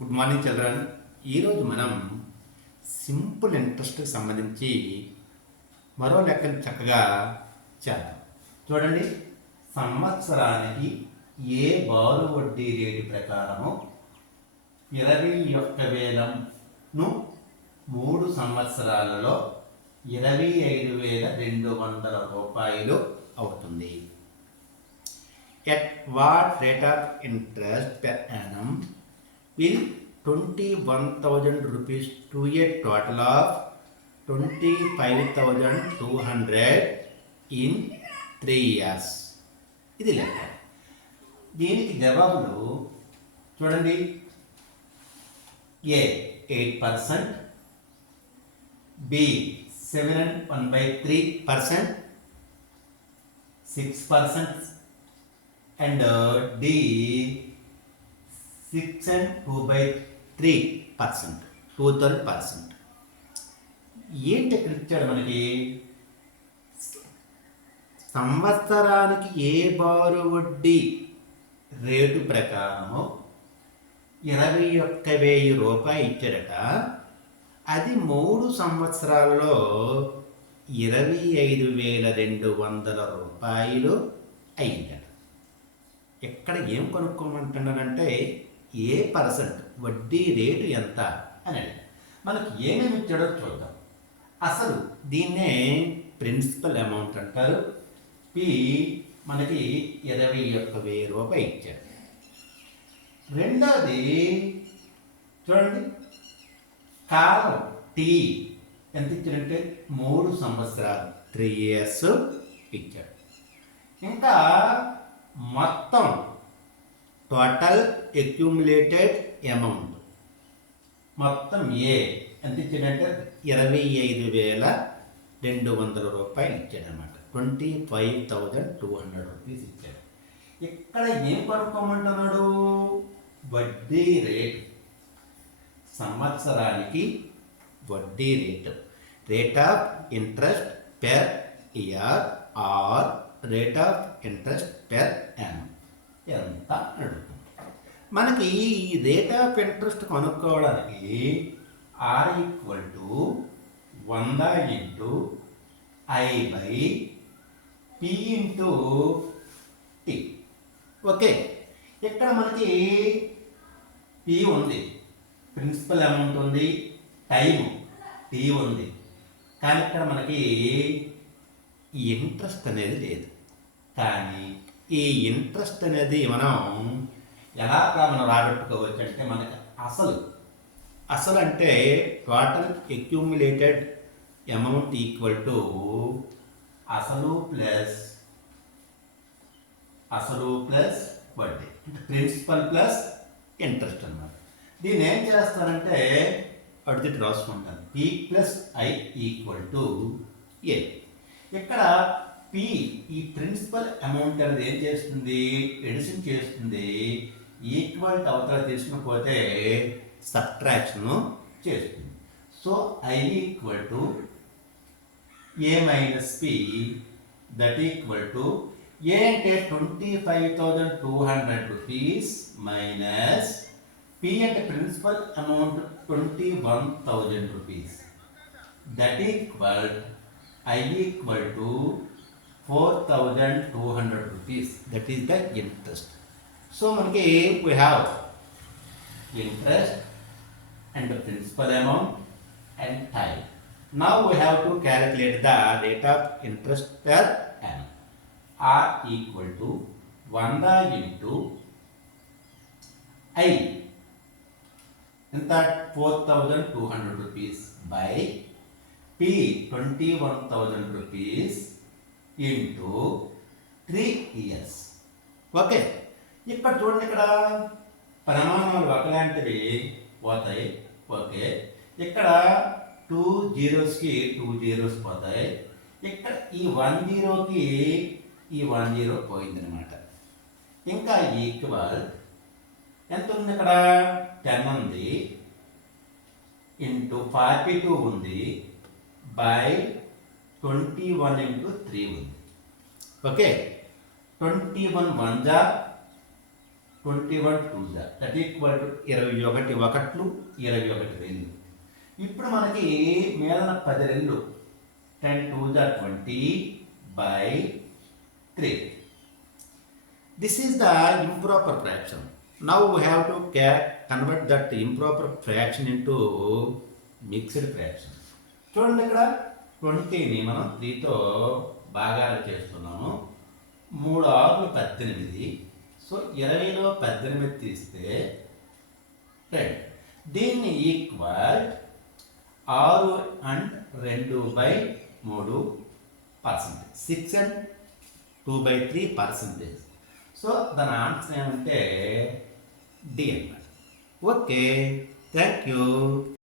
Good morning children. ఈరోజు మనం simple ఇంట్రెస్ట్కి సంబంధించి మరో లెక్కను చక్కగా చేద్దాం. చూడండి, సంవత్సరానికి ఏ బారు వడ్డీ రేటు ప్రకారము 21,000ను 3 సంవత్సరాలలో 25,200 రూపాయలు అవుతుంది. At what rate of interest per annum will 21,000 rupees to a total of 25,200 in 3 years? ఇది లెక్క. దీనికి జవాబులు చూడండి. ఏ 8%, బి 7.1/3%, 6%, and D 6.2/3%, 2/3%. ఏంటి ఇక్కడ ఇచ్చాడు మనకి? సంవత్సరానికి ఏ బారు వడ్డీ రేటు ప్రకారము 21,000 రూపాయలు ఇచ్చాడట. అది 3 సంవత్సరాలలో 25,200 రూపాయలు అయిందట. ఇక్కడ ఏం కొనుక్కోమంటున్నానంటే ఏ పర్సెంట్ వడ్డీ రేటు ఎంత అని మనకి ఏమేమి ఇచ్చాడో చూద్దాం. అసలు దీన్నే ప్రిన్సిపల్ అమౌంట్ అంటారు. పి మనకి 21,000 రూపాయలు ఇచ్చాడు. రెండోది చూడండి, కాలం టీ ఎంత ఇచ్చాడంటే 3 సంవత్సరాలు, 3 years ఇచ్చాడు. ఇంకా మొత్తం టోటల్ అక్యూములేటెడ్ అమౌంట్ మొత్తం ఏ ఎంత ఇచ్చాడంటే 25,200 రూపాయలు ఇచ్చాడనమాట. 25,200 రూపీస్ ఇచ్చాడు. ఇక్కడ ఏం కొనుక్కోమంటున్నాడు? వడ్డీ రేటు. సంవత్సరానికి వడ్డీ rate, rate of interest per year are rate of interest per Yanam ఎంత అడుగుతుంది. మనకి ఈ రేట్ ఆఫ్ ఇంట్రెస్ట్ కొనుక్కోవడానికి R = 100 × I/P × T. ఓకే, ఇక్కడ మనకి P ఉంది, ప్రిన్సిపల్ అమౌంట్ ఉంది, టైము T ఉంది. కానీ ఇక్కడ మనకి ఇంట్రెస్ట్ అనేది లేదు. కానీ ఈ ఇంట్రెస్ట్ అనేది మనం రాబెట్టుకోవచ్చు అంటే మనకి అసలు అంటే total accumulated amount equal to అసలు ప్లస్ వడ్డీ, ప్రిన్సిపల్ ప్లస్ ఇంట్రెస్ట్ అన్నమాట. దీన్ని ఏం చేస్తారంటే అడిగితే రాసుకుంటాను. P + I = A. ఇక్కడ P ఈ ప్రిన్సిపల్ అమౌంట్ అనేది ఏం చేస్తుంది? ఎడిషన్ చేస్తుంది. ఈక్వల్ అవతల తీసుకుపోతే సబ్ట్రాక్షన్ చేస్తుంది. So I = A - P, that equal to A అంటే 25,200 రూపీస్ మైనస్ P అంటే principal amount 21,000 rupees, that equal I = 4,200 rupees. That is the interest. So మనకి we have interest and the principal amount and time. Now we have to calculate the rate of interest per annum. R = 100 × I ఎంత 4,200 rupees by P 21,000 rupees into 3 years. Okay, ఇక్కడ చూడండి, ఇక్కడ ప్రమాణాలు ఒకలాంటివి పోతాయి. Okay, ఇక్కడ 2 zeros-కి 2 zeros పోతాయి. ఇక్కడ ఈ 1 0-కి ఈ 1 0 పోయిందనమాట. ఇంకా ఈక్వల్ ఎంత ఉంది? ఇక్కడ 10 ఉంది, ఇంటూ 42 ఉంది, బై 21 × 3 ఉంది. ఓకే, 21 1 * 21 2 దట్ ఈక్వల్ టు 21 ఒకట్లు 21 రెండు. ఇప్పుడు మనకి మీదన 10 రెండు 10 2 20 by 3. This is the improper fraction. Now we have to convert that improper fraction into mixed fraction. చూడండి ఇక్కడ 20ని మనం 3తో భాగాలు చేస్తున్నాము. 3 6లు 18. సో 20లో 18 తీస్తే 10. దీన్ని equal 6 and 2/3 percentage, 6 and 2/3 percentage. So దాని ఆన్సర్ ఏమంటే డి అన్నమాట. Okay, thank you.